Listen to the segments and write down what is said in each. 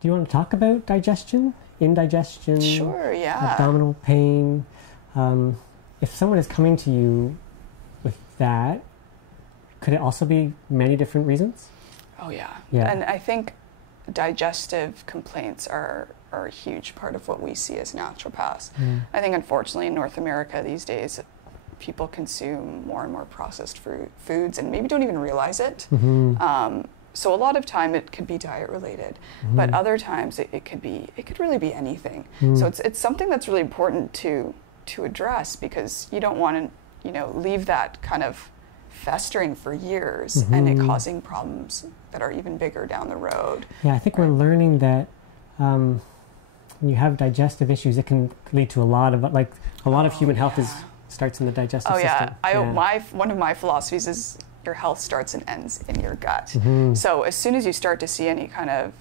do you want to talk about digestion, indigestion? Sure, yeah. Abdominal pain. If someone is coming to you with that, could it also be many different reasons? Oh yeah. Yeah. And I think digestive complaints are a huge part of what we see as naturopaths. I think unfortunately in North America these days, people consume more and more processed foods and maybe don't even realize it. So a lot of time it could be diet related, but other times it could really be anything. So it's something that's really important to address, because you don't want to, leave that kind of festering for years and it causing problems that are even bigger down the road. Yeah, I think we're learning that when you have digestive issues, it can lead to a lot of human health starts in the digestive system. One of my philosophies is your health starts and ends in your gut. So as soon as you start to see any kind of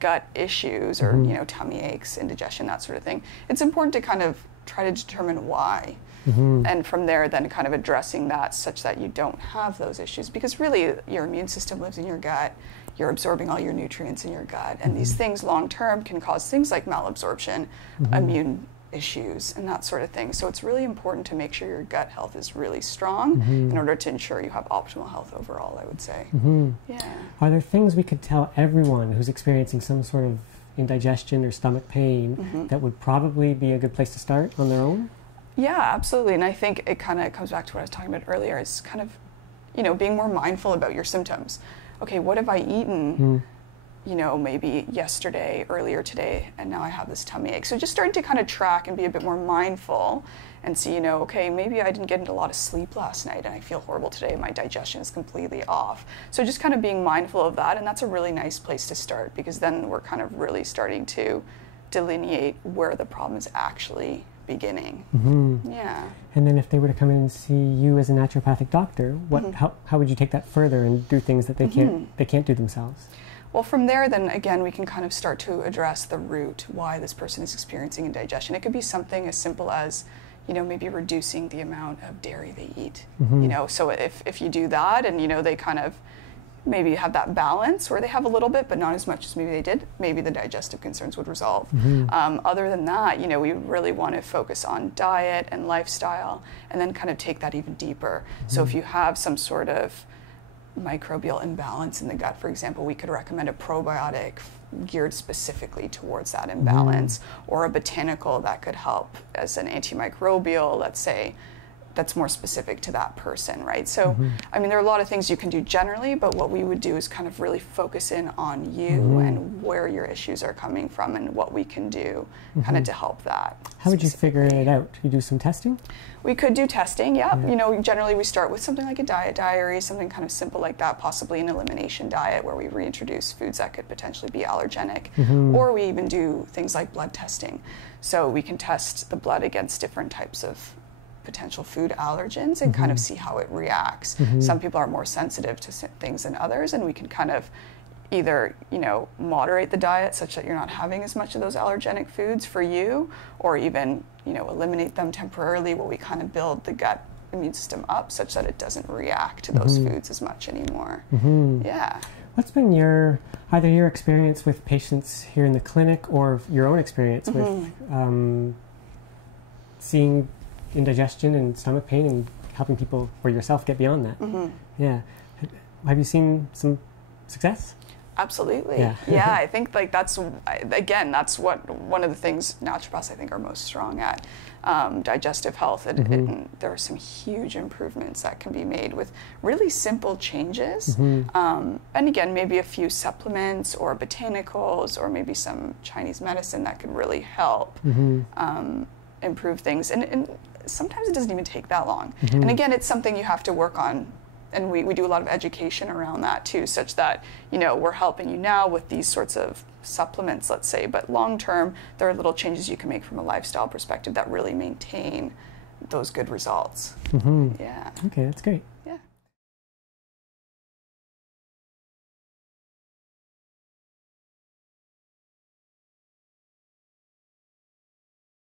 gut issues or tummy aches, indigestion, that sort of thing, it's important to kind of try to determine why. And from there then kind of addressing that such that you don't have those issues, because really your immune system lives in your gut. You're absorbing all your nutrients in your gut, and these things long term can cause things like malabsorption, immune issues, and that sort of thing. So it's really important to make sure your gut health is really strong in order to ensure you have optimal health overall, I would say. Yeah. Are there things we could tell everyone who's experiencing some sort of indigestion or stomach pain that would probably be a good place to start on their own? Yeah, absolutely. And I think it kind of comes back to what I was talking about earlier. It's kind of, being more mindful about your symptoms. Okay, what have I eaten, maybe yesterday, earlier today, and now I have this tummy ache. So just starting to kind of track and be a bit more mindful and see, okay, maybe I didn't get a lot of sleep last night and I feel horrible today. My digestion is completely off. So just kind of being mindful of that, and that's a really nice place to start, because then we're kind of really starting to delineate where the problem is actually beginning. Yeah. And then if they were to come in and see you as a naturopathic doctor, how would you take that further and do things that they can't do themselves? Well, from there, then again, we can kind of start to address the root, why this person is experiencing indigestion. It could be something as simple as, maybe reducing the amount of dairy they eat. So if you do that, and they kind of maybe have that balance where they have a little bit, but not as much as maybe they did, maybe the digestive concerns would resolve. Other than that, we really want to focus on diet and lifestyle, and then kind of take that even deeper. So if you have some sort of microbial imbalance in the gut, for example, we could recommend a probiotic geared specifically towards that imbalance, or a botanical that could help as an antimicrobial, let's say, that's more specific to that person, right? So, I mean, there are a lot of things you can do generally, but what we would do is kind of really focus in on you and where your issues are coming from and what we can do kind of to help that. How would you figure it out? You do some testing? We could do testing, yeah. Generally we start with something like a diet diary, something kind of simple like that, possibly an elimination diet where we reintroduce foods that could potentially be allergenic, or we even do things like blood testing. So we can test the blood against different types of potential food allergens and kind of see how it reacts. Some people are more sensitive to things than others, and we can kind of either, moderate the diet such that you're not having as much of those allergenic foods for you, or even, eliminate them temporarily, where we kind of build the gut immune system up such that it doesn't react to those foods as much anymore. Yeah. What's been either your experience with patients here in the clinic, or your own experience with seeing indigestion and stomach pain and helping people or yourself get beyond that? Yeah. Have you seen some success? Absolutely. Yeah, I think that's what one of the things naturopaths I think are most strong at, digestive health. And there are some huge improvements that can be made with really simple changes. And again, maybe a few supplements or botanicals or maybe some Chinese medicine that could really help improve things. And sometimes it doesn't even take that long. And again, it's something you have to work on. And we do a lot of education around that too, such that, we're helping you now with these sorts of supplements, let's say, but long term, there are little changes you can make from a lifestyle perspective that really maintain those good results. Yeah. Okay, that's great.